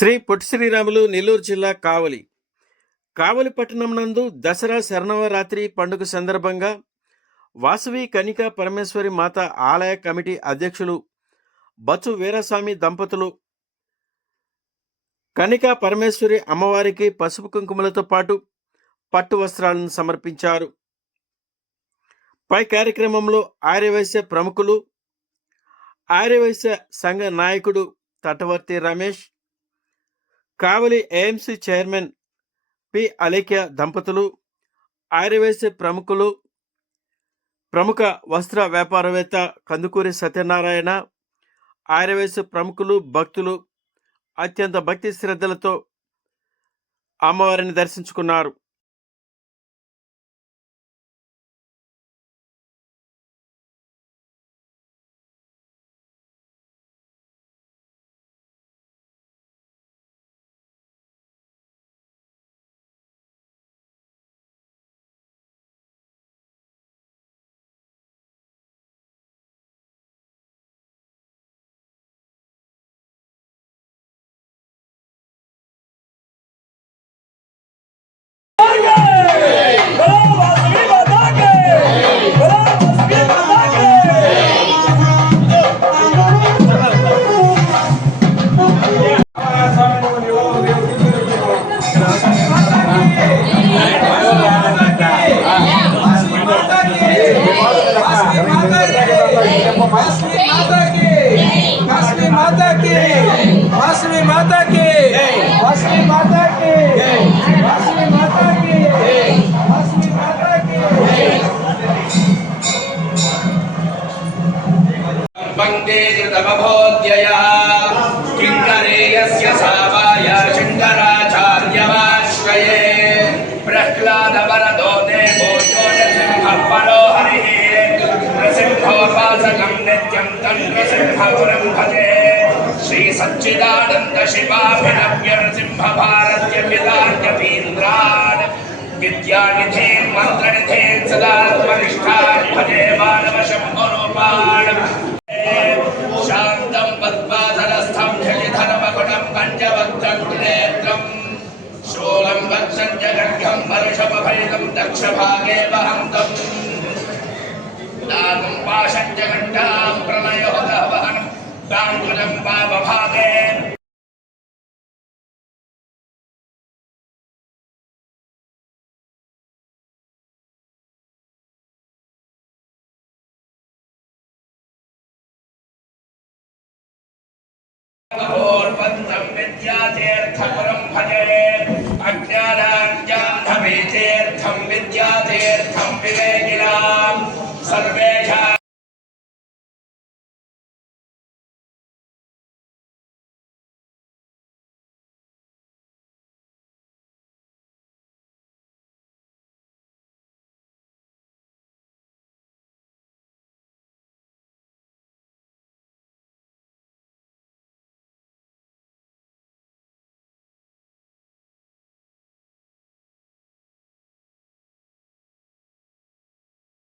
శ్రీ పొట్టి శ్రీరాములు నెల్లూరు జిల్లా కావలి. కావలి పట్టణం నందు దసరా శరణవరాత్రి పండుగ సందర్భంగా వాసవి కనిక పరమేశ్వరి మాత ఆలయ కమిటీ అధ్యక్షులు బచ్చు వీరస్వామి దంపతులు కనికా పరమేశ్వరి అమ్మవారికి పసుపు కుంకుమలతో పాటు పట్టు వస్త్రాలను సమర్పించారు. పై కార్యక్రమంలో ఆర్యవైశ్య ప్రముఖులు ఆర్యవైశ్య సంఘ నాయకుడు Tatavarthi Ramesh Kavali AMC chairman P. Alekhya దంపతులు ఆర్యవైశ్య ప్రముఖులు ప్రముఖ వస్త్ర వ్యాపారవేత్త కందుకూరి సత్యనారాయణ ఆర్యవైశ్య ప్రముఖులు భక్తులు అత్యంత భక్తి శ్రద్ధలతో అమ్మవారిని దర్శించుకున్నారు. माता की। वासवी माता की। वासवी माता की। वासवी माता की। वासवी माता की। पङ्क्ते कृतमभोद्यया किङ्करेयस्य सावाय शङ्कराचार्यमाश्रये प्रह्लादवरदो देवो यो नृसिंहः परो हरिः। नृसिंहोपासकं नित्यं तं नृसिंहपुरं भजे श्रीसच्चिदानन्द शिवाभिनव्य नृसिंहभारत्यभिदार्यपीन्द्रान् विद्यानिधेन्, मन्त्रनिधेन्, सदात्मनिष्ठान्, भजे मानवशम्भुरूपान् शान्तं पद्माधरस्थं शशिधरमकुटं पञ्चवक्त्रकुटनेत्रम् शूलं वत्सं जगर्घं वर्षपभरितं दक्षभागे वहन्तम्। नागं पाशं और विद्या